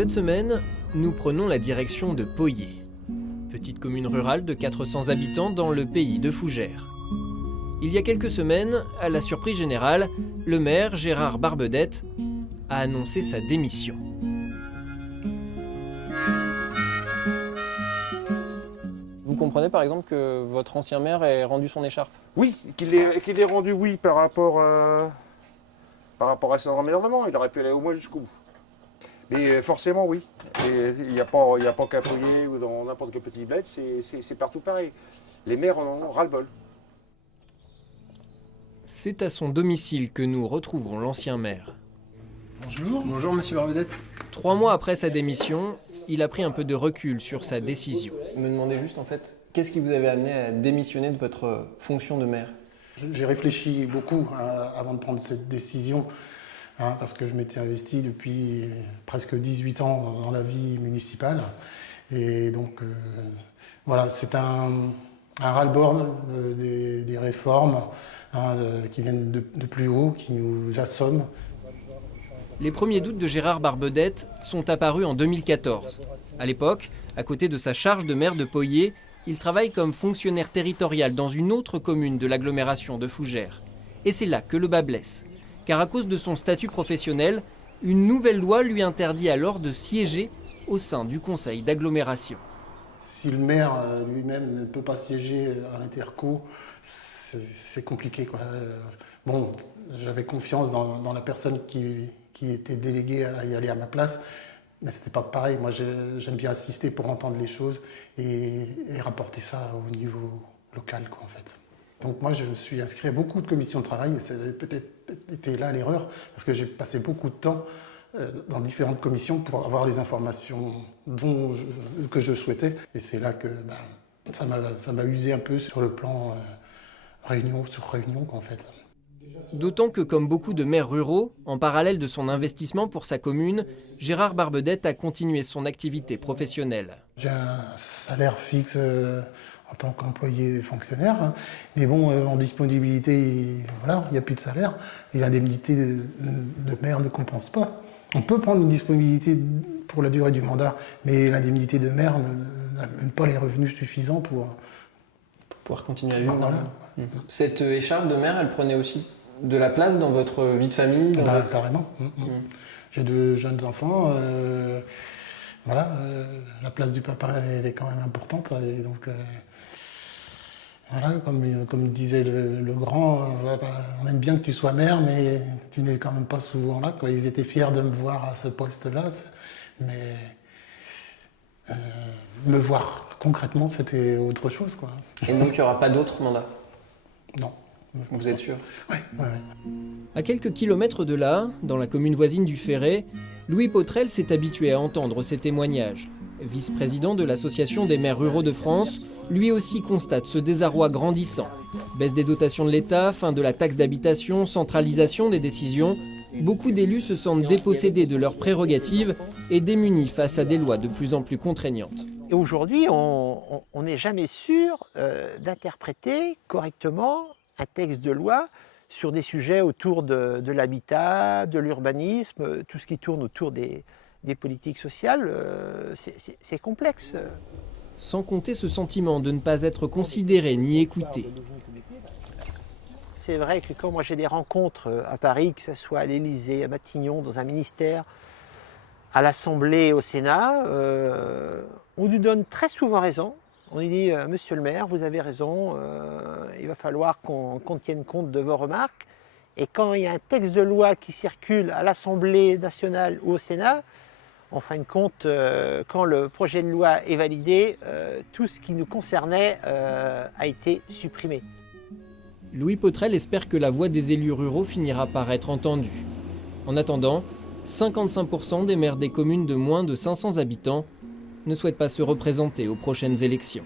Cette semaine, nous prenons la direction de Poyé, petite commune rurale de 400 habitants dans le pays de Fougères. Il y a quelques semaines, à la surprise générale, le maire Gérard Barbedette a annoncé sa démission. Vous comprenez par exemple que votre ancien maire ait rendu son écharpe? Oui, qu'il ait rendu oui par rapport à son emmerdement. Il aurait pu aller au moins jusqu'au bout. Mais forcément oui. Il n'y a pas qu'à Poyé ou dans n'importe quel petit bled, c'est partout pareil. Les maires en ont ras-le-bol. C'est à son domicile que nous retrouvons l'ancien maire. Bonjour. Bonjour monsieur Barbedette. 3 mois après sa démission, il a pris un peu de recul sur sa décision. Je me demandais juste en fait, qu'est-ce qui vous avait amené à démissionner de votre fonction de maire? J'ai réfléchi beaucoup avant de prendre cette décision, parce que je m'étais investi depuis presque 18 ans dans la vie municipale. Et donc voilà, c'est un ras-le-bol des réformes qui viennent de plus haut, qui nous assomment. Les premiers doutes de Gérard Barbedette sont apparus en 2014. À l'époque, à côté de sa charge de maire de Poyé, il travaille comme fonctionnaire territorial dans une autre commune de l'agglomération de Fougères. Et c'est là que le bât blesse. Car à cause de son statut professionnel, une nouvelle loi lui interdit alors de siéger au sein du conseil d'agglomération. Si le maire lui-même ne peut pas siéger à l'interco, c'est compliqué, quoi. Bon, j'avais confiance dans la personne qui était déléguée à y aller à ma place, mais c'était pas pareil. Moi, j'aime bien assister pour entendre les choses et rapporter ça au niveau local, quoi, en fait. Donc moi, je me suis inscrit à beaucoup de commissions de travail, et ça a peut-être été là l'erreur, parce que j'ai passé beaucoup de temps dans différentes commissions pour avoir les informations que je souhaitais. Et c'est là que ça m'a usé un peu sur le plan réunion sur réunion, en fait. D'autant que, comme beaucoup de maires ruraux, en parallèle de son investissement pour sa commune, Gérard Barbedette a continué son activité professionnelle. J'ai un salaire fixe en tant qu'employé fonctionnaire, mais bon, en disponibilité, voilà, il n'y a plus de salaire, et l'indemnité de maire ne compense pas. On peut prendre une disponibilité pour la durée du mandat, mais l'indemnité de maire n'a même pas les revenus suffisants pour pouvoir continuer à vivre. Voilà. Cette écharpe de maire, elle prenait aussi de la place dans votre vie de famille? Carrément. J'ai 2 jeunes enfants. Voilà, la place du papa, elle est quand même importante. Et donc, voilà, comme disait le grand, on aime bien que tu sois maire, mais tu n'es quand même pas souvent là, quoi. Ils étaient fiers de me voir à ce poste-là, mais me voir concrètement, c'était autre chose, quoi. Et donc, il n'y aura pas d'autres mandats? Non. Vous êtes sûr? Oui. À quelques kilomètres de là, dans la commune voisine du Ferret, Louis Potrel s'est habitué à entendre ces témoignages. Vice-président de l'Association des maires ruraux de France, lui aussi constate ce désarroi grandissant. Baisse des dotations de l'État, fin de la taxe d'habitation, centralisation des décisions. Beaucoup d'élus se sentent dépossédés de leurs prérogatives et démunis face à des lois de plus en plus contraignantes. Et aujourd'hui, on n'est jamais sûr d'interpréter correctement un texte de loi sur des sujets autour de l'habitat, de l'urbanisme, tout ce qui tourne autour des politiques sociales, c'est complexe. Sans compter ce sentiment de ne pas être considéré ni écouté. C'est vrai que quand moi j'ai des rencontres à Paris, que ce soit à l'Élysée, à Matignon, dans un ministère, à l'Assemblée, au Sénat, on nous donne très souvent raison. On nous dit « Monsieur le maire, vous avez raison, il va falloir qu'on tienne compte de vos remarques ». Et quand il y a un texte de loi qui circule à l'Assemblée nationale ou au Sénat, en fin de compte, quand le projet de loi est validé, tout ce qui nous concernait a été supprimé. Louis Potrel espère que la voix des élus ruraux finira par être entendue. En attendant, 55% des maires des communes de moins de 500 habitants ne souhaitent pas se représenter aux prochaines élections.